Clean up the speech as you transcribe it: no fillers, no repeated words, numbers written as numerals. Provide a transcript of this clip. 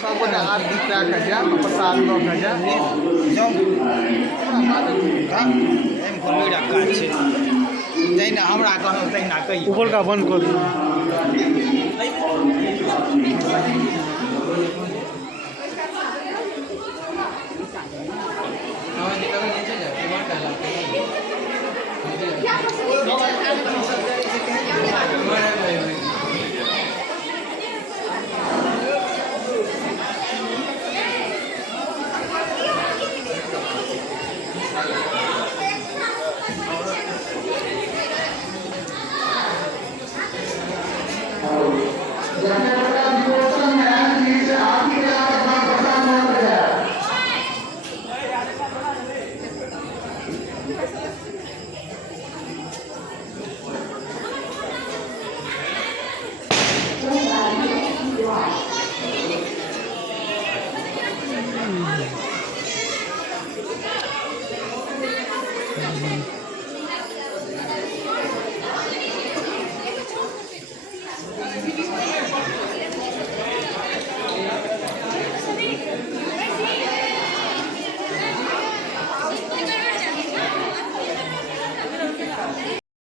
सबगोटे आरती कए कऽ जायब प्रसाद लऽ कऽ जायब जाऊ एम कोनो काज छै जहिना हमरा कहलहुँ तहिना कही ऊपर का बंद कर दो